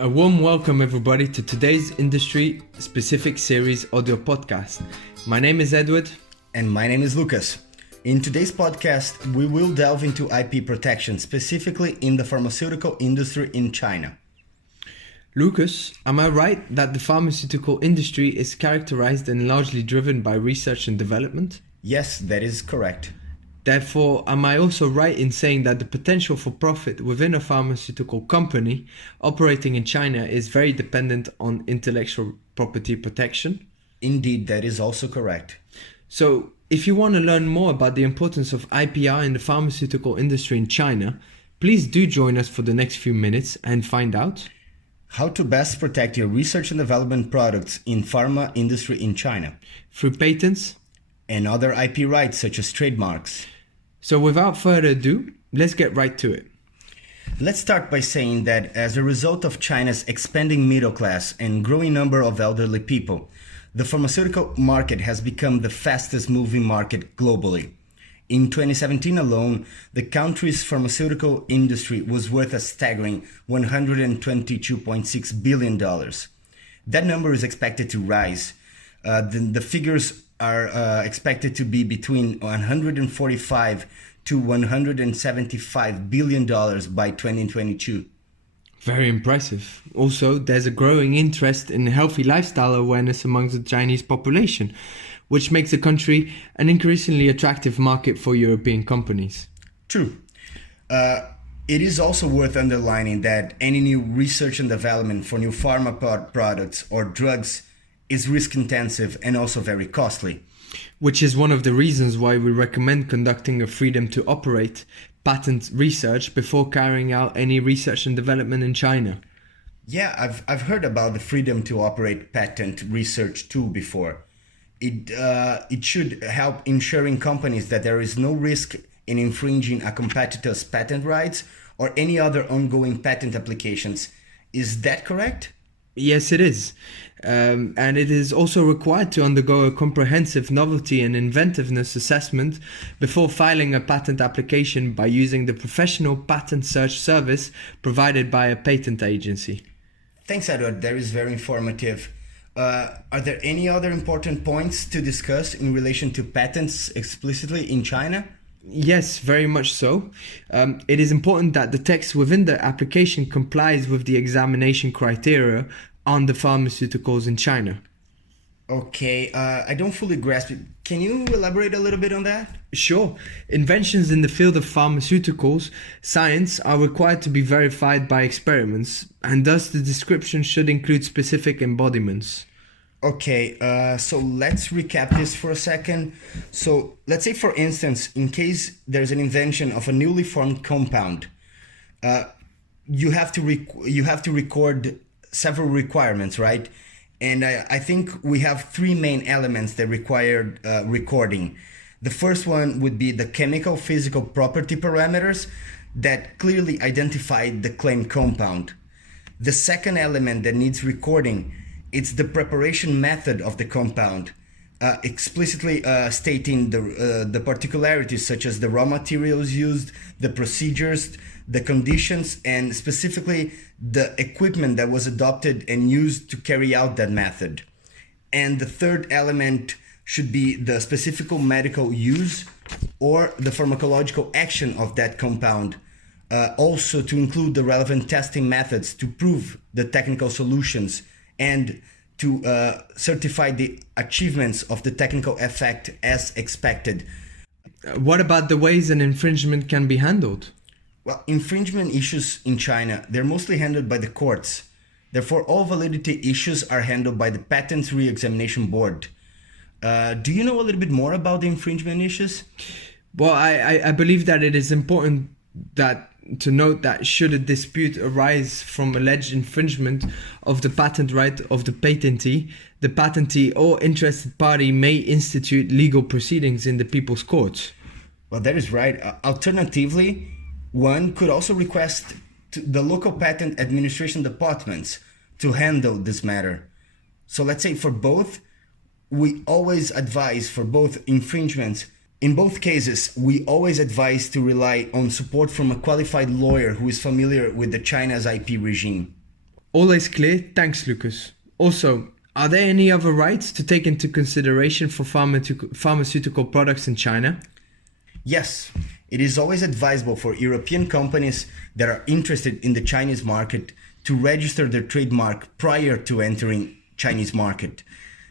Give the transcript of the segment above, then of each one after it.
A warm welcome, everybody, to today's industry-specific series audio podcast. My name is Edward. And my name is Lucas. In today's podcast, we will delve into IP protection, specifically in the pharmaceutical industry in China. Lucas, am I right that the pharmaceutical industry is characterized and largely driven by research and development? Yes, that is correct. Therefore, am I also right in saying that the potential for profit within a pharmaceutical company operating in China is very dependent on intellectual property protection? Indeed, that is also correct. So, if you want to learn more about the importance of IPR in the pharmaceutical industry in China, please do join us for the next few minutes and find out how to best protect your research and development products in pharma industry in China through patents and other IP rights such as trademarks. So without further ado, let's get right to it. Let's start by saying that as a result of China's expanding middle class and growing number of elderly people, the pharmaceutical market has become the fastest moving market globally. In 2017 alone, the country's pharmaceutical industry was worth a staggering $122.6 billion. That number is expected to rise. The figures are expected to be between 145 to 175 billion dollars by 2022. Very impressive. Also, there's a growing interest in healthy lifestyle awareness amongst the Chinese population, which makes the country an increasingly attractive market for European companies. True. It is also worth underlining that any new research and development for new pharma products or drugs is risk intensive and also very costly. Which is one of the reasons why we recommend conducting a freedom to operate patent research before carrying out any research and development in China. Yeah, I've heard about the freedom to operate patent research too before. It should help ensuring companies that there is no risk in infringing a competitor's patent rights or any other ongoing patent applications. Is that correct? Yes, it is. And it is also required to undergo a comprehensive novelty and inventiveness assessment before filing a patent application by using the professional patent search service provided by a patent agency. Thanks, Edward. That is very informative. Are there any other important points to discuss in relation to patents explicitly in China? Yes, very much so. It is important that the text within the application complies with the examination criteria on the pharmaceuticals in China. Okay, I don't fully grasp it. Can you elaborate a little bit on that? Sure. Inventions in the field of pharmaceuticals science are required to be verified by experiments, and thus the description should include specific embodiments. Okay, so let's recap this for a second. So let's say, for instance, in case there's an invention of a newly formed compound, you have to record several requirements, right? And I think we have three main elements that require recording. The first one would be the chemical physical property parameters that clearly identify the claimed compound. The second element that needs recording, it's the preparation method of the compound, explicitly stating the particularities such as the raw materials used, the procedures, the conditions, and specifically the equipment that was adopted and used to carry out that method. And the third element should be the specific medical use or the pharmacological action of that compound. Also to include the relevant testing methods to prove the technical solutions and to certify the achievements of the technical effect as expected. What about the ways an infringement can be handled? Well, infringement issues in China, they're mostly handled by the courts. Therefore, all validity issues are handled by the Patents Re-Examination Board. Do you know a little bit more about the infringement issues? Well, I believe that it is important to note that should a dispute arise from alleged infringement of the patent right of the patentee or interested party may institute legal proceedings in the people's courts. Well, that is right. Alternatively, one could also request the local patent administration departments to handle this matter. So let's say for both, we always advise for both infringements. In both cases, we always advise to rely on support from a qualified lawyer who is familiar with the China's IP regime. Always clear. Thanks, Lucas. Also, are there any other rights to take into consideration for pharmaceutical products in China? Yes, it is always advisable for European companies that are interested in the Chinese market to register their trademark prior to entering Chinese market.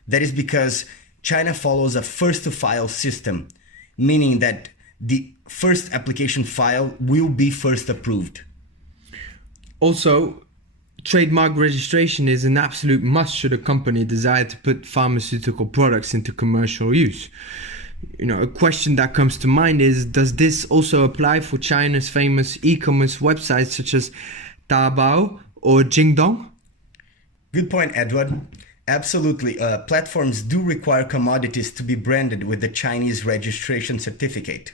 That is because China follows a first-to-file system, meaning that the first application file will be first approved. Also, trademark registration is an absolute must should a company desire to put pharmaceutical products into commercial use. A question that comes to mind is, does this also apply for China's famous e-commerce websites such as Taobao or Jingdong? Good point, Edward. Absolutely. Platforms do require commodities to be branded with the Chinese registration certificate.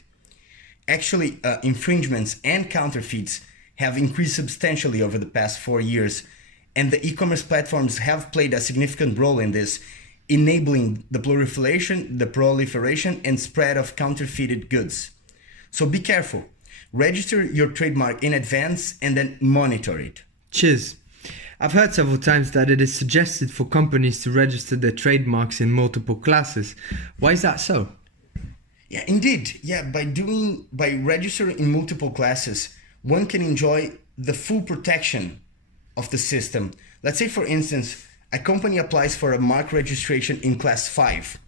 Actually, infringements and counterfeits have increased substantially over the past 4 years, and the e-commerce platforms have played a significant role in this, enabling the proliferation and spread of counterfeited goods. So be careful. Register your trademark in advance and then monitor it. Cheers. I've heard several times that it is suggested for companies to register their trademarks in multiple classes. Why is that so? Yeah, indeed. Yeah, by registering in multiple classes, one can enjoy the full protection of the system. Let's say, for instance, a company applies for a mark registration in Class 5.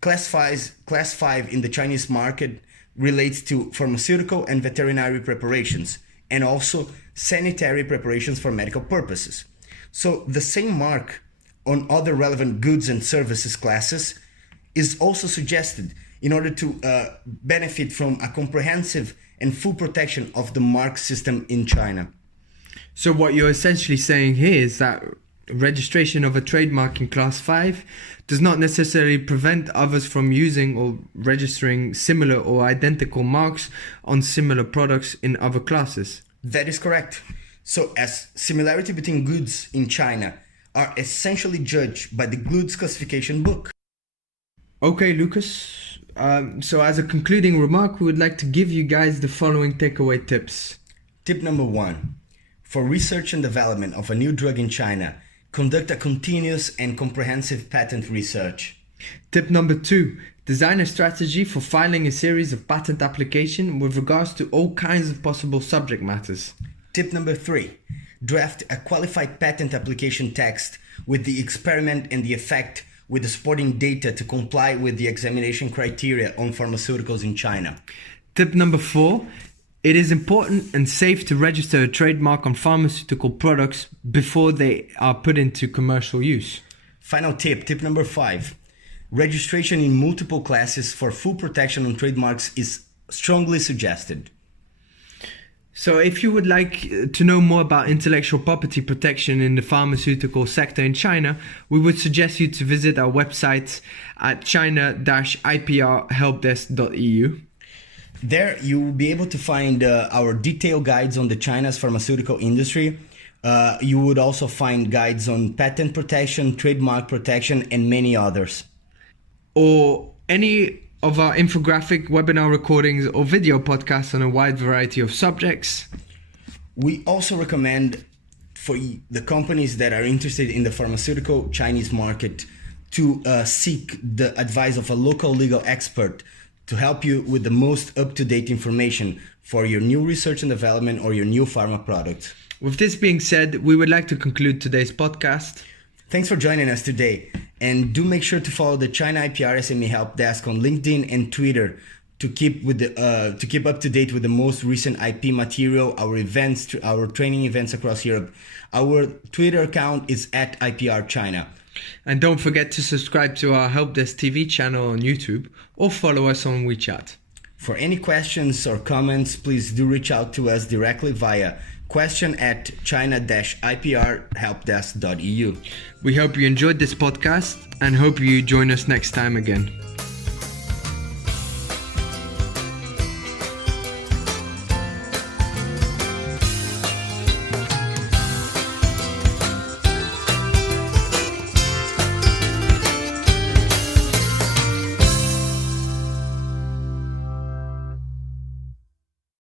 Class 5 in the Chinese market relates to pharmaceutical and veterinary preparations, and also sanitary preparations for medical purposes. So the same mark on other relevant goods and services classes is also suggested in order to benefit from a comprehensive and full protection of the mark system in China. So what you're essentially saying here is that registration of a trademark in Class 5 does not necessarily prevent others from using or registering similar or identical marks on similar products in other classes. That is correct. So as similarity between goods in China are essentially judged by the goods classification book. Okay, Lucas. So as a concluding remark, we would like to give you guys the following takeaway tips. Tip number 1. For research and development of a new drug in China, conduct a continuous and comprehensive patent research. Tip number 2. Design a strategy for filing a series of patent application with regards to all kinds of possible subject matters. Tip number 3. Draft a qualified patent application text with the experiment and the effect with the supporting data to comply with the examination criteria on pharmaceuticals in China. Tip number 4. It is important and safe to register a trademark on pharmaceutical products before they are put into commercial use. Final tip number 5. Registration in multiple classes for full protection on trademarks is strongly suggested. So if you would like to know more about intellectual property protection in the pharmaceutical sector in China, we would suggest you to visit our website at china-iprhelpdesk.eu. There you will be able to find our detailed guides on the China's pharmaceutical industry. You would also find guides on patent protection, trademark protection, and many others. Or any of our infographic, webinar recordings, or video podcasts on a wide variety of subjects. We also recommend for the companies that are interested in the pharmaceutical Chinese market to seek the advice of a local legal expert to help you with the most up-to-date information for your new research and development or your new pharma product. With this being said, we would like to conclude today's podcast. Thanks for joining us today, and do make sure to follow the China IPR SME Help Desk on LinkedIn and Twitter to keep up to date with the most recent IP material, our events, our training events across Europe. Our Twitter account is at IPR China. And don't forget to subscribe to our Help Desk TV channel on YouTube or follow us on WeChat. For any questions or comments, please do reach out to us directly via question@china-iprhelpdesk.eu. We hope you enjoyed this podcast and hope you join us next time again.